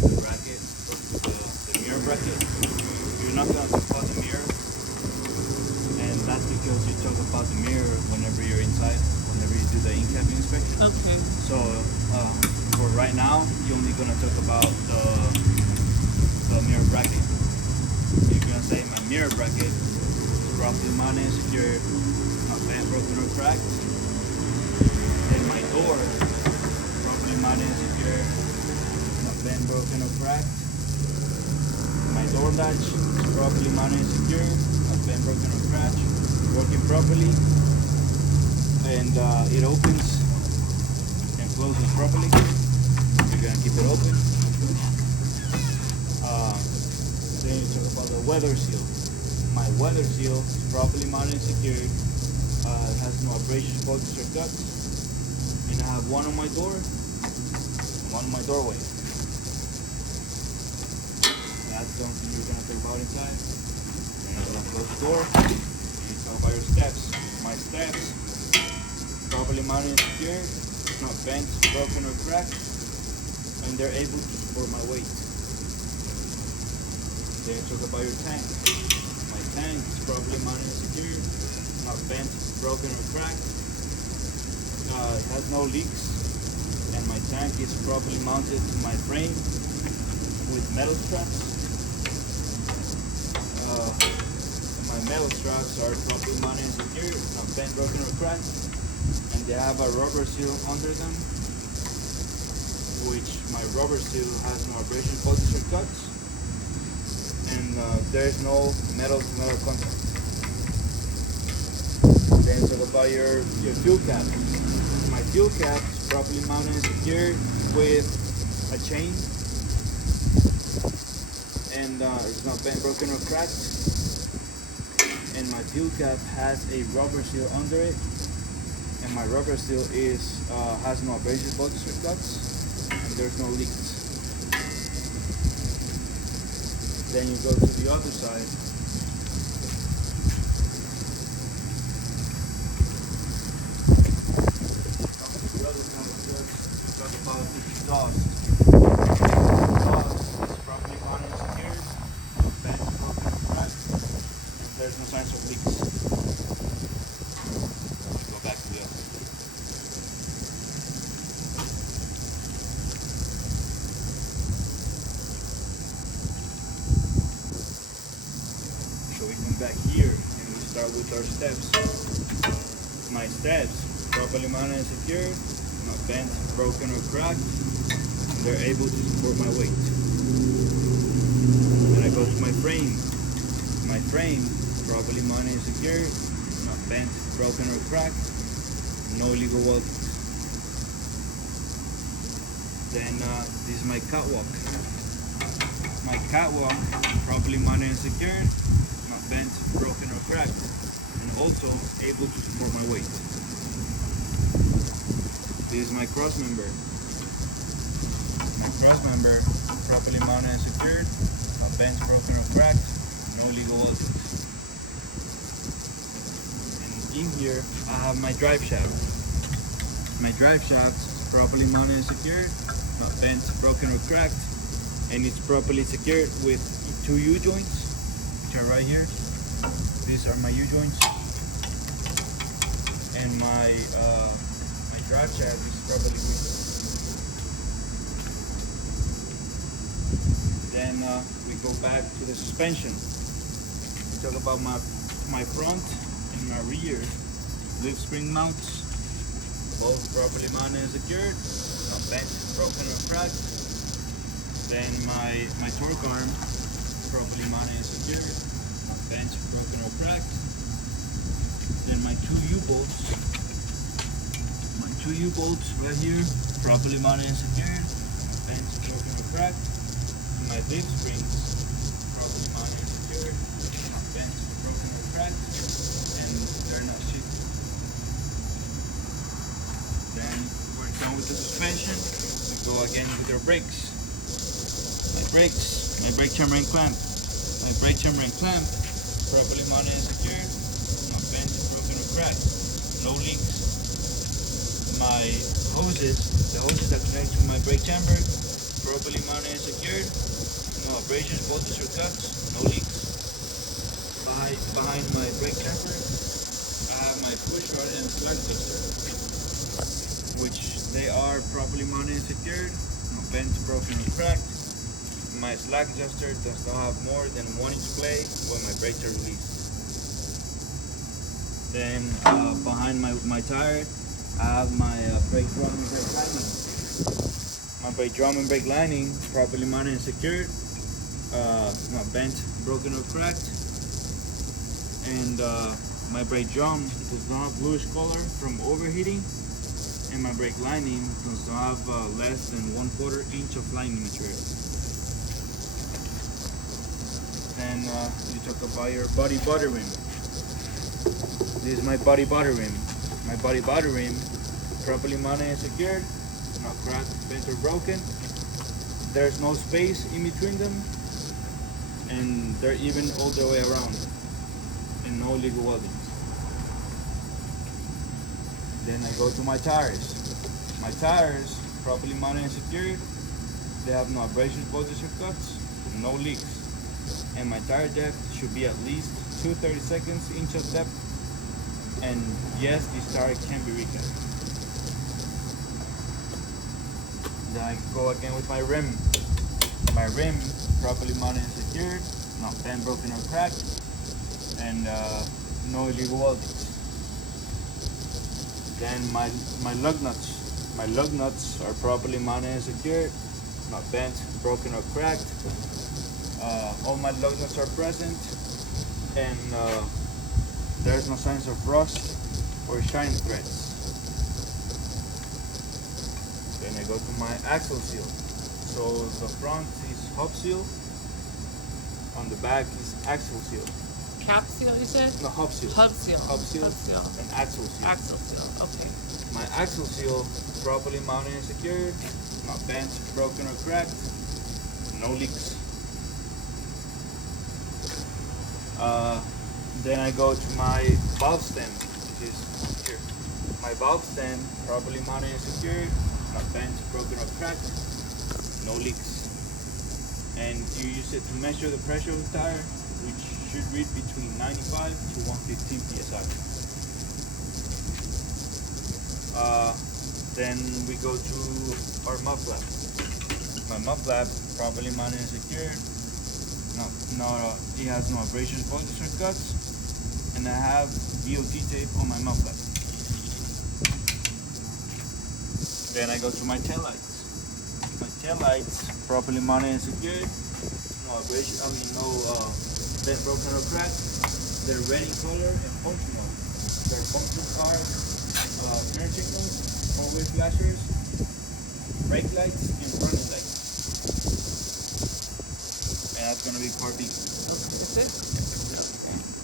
the bracket, the mirror bracket. You're not gonna talk about the mirror, and that's because you talk about the mirror whenever you're inside, whenever you do the in-cabin inspection. Okay. So for right now, you're only gonna talk about the mirror bracket. So you're gonna say my mirror bracket is properly mounted and secured, not bent, broken, or cracked. And my door, properly mounted and secured, not bent, broken, or cracked. My door latch is properly mounted and secured, not bent, broken, or cracked, working properly, and it opens and closes properly. You're gonna keep it open. Then you talk about the weather seal. My weather seal is properly mounted and secured. It has no abrasions, bulges, or cuts. And I have one on my door and one on my doorway. That's something you're gonna talk about inside. And I'm gonna close the door. You talk about your steps. My steps, properly mounted and secured, not bent, broken, or cracked, and they're able to support my weight. Then you talk about your tank. My tank is properly mounted and secured, not bent, broken, or cracked. It has no leaks, and my tank is properly mounted to my frame with metal straps. My metal straps are properly mounted and secured, not bent, broken, or cracked, and they have a rubber seal under them, which my rubber seal has no abrasion, bulges, or cuts, and there's no metal to metal contact. Then talk about your fuel cap. My fuel cap is properly mounted and secured with a chain, and it's not bent, broken, or cracked. And my fuel cap has a rubber seal under it, and my rubber seal has no abrasions, bulges, or cuts, and there's no leaks. Then you go to the other side. The other side talk about the exhaust. The exhaust is properly mounted and secured, bent, broken, or cracked, and there's no signs of leaks. Go back to the other. So we come back here and we start with our steps. My steps, properly mounted and secured, not bent, broken, or cracked, and they're able to support my weight. Then I go to my frame. My frame, properly mounted and secured, not bent, broken, or cracked, no illegal welding. Then this is my catwalk. My catwalk, properly mounted and secured, not bent, broken, or cracked, and also able to support my weight. This is my cross member. My cross member, properly mounted and secured, not bent, broken, or cracked, no illegal welding. And in here, I have my drive shaft. My drive shaft is properly mounted and secured, not bent, broken, or cracked, and it's properly secured with 2 U-joints, which are right here. These are my U-joints, and my drive shaft is properly fixed. Then we go back to the suspension. We talk about my front and my rear leaf spring mounts, both properly mounted and secured, not bent, broken, or cracked. Then my torque arm, properly mounted and secured, not bent, broken, or cracked. Then my 2 U-bolts. My 2 U-bolts right here, properly mounted and secured, not bent, broken, or cracked. And my leaf springs, properly mounted and secured, not bent, broken, or cracked, and they're not shifted. Then we're done with the suspension. We go again with our brakes. My brake chamber and clamp. My brake chamber and clamp, properly mounted and secured, not bent, broken, or cracked, no leaks. My hoses, the hoses that connect to my brake chamber, properly mounted and secured. No abrasions, voltage or cuts, no leaks. Behind my brake camper, I have my push rod and slack adjuster, which they are properly mounted and secured, no bent, broken or cracked. My slack adjuster does not have more than 1 inch play when my brakes are released. Then behind my tire, I have my brake drum and brake lining. My brake drum and brake lining properly mounted and secured, not bent, broken or cracked. And my brake drum does not have bluish color from overheating, and my brake lining does not have less than 1/4 inch of lining material. Then you talk about your body body rim. This is my body body rim. My body body rim, properly mounted and secured, not cracked, bent or broken. There's no space in between them, and they're even all the way around, and no illegal weldings. Then I go to my tires. My tires, properly mounted and secured, they have no abrasions, bulges or cuts, no leaks. And my tire depth should be at least 2/32 inch of depth. And yes, this tire can be recapped. Then I go again with my rim. My rim, properly mounted and secured, not bent, broken or cracked, and no illegal weldings. Then my lug nuts. My lug nuts are properly mounted and secured, not bent, broken or cracked. All my lug nuts are present, and there's no signs of rust or shine threads. Then I go to my axle seal. So the front is hub seal, on the back is axle seal. Cap seal, you said? No, hub seal. Hub seal. Hub seal, Hub seal. and axle seal. Axle seal, okay. My axle seal, properly mounted and secured, not bent, broken or cracked, no leaks. Then I go to my valve stem, which is here. My valve stem, properly mounted and secured, not bent, broken or cracked, no leaks. And you use it to measure the pressure of the tire, which should read between 95 to 115 psi. Then we go to our mud flap. My mud flap, properly mounted and secured. It has no abrasions, bulges or cuts, and I have DOT tape on my mud flap. Then I go to my tail lights. My tail lights, properly mounted and secured. No bent, broken or cracked. They're red in color and functional. Their functions are turn signals, one-way flashers, brake lights, and running lights. And that's gonna be part B. Okay, that's it?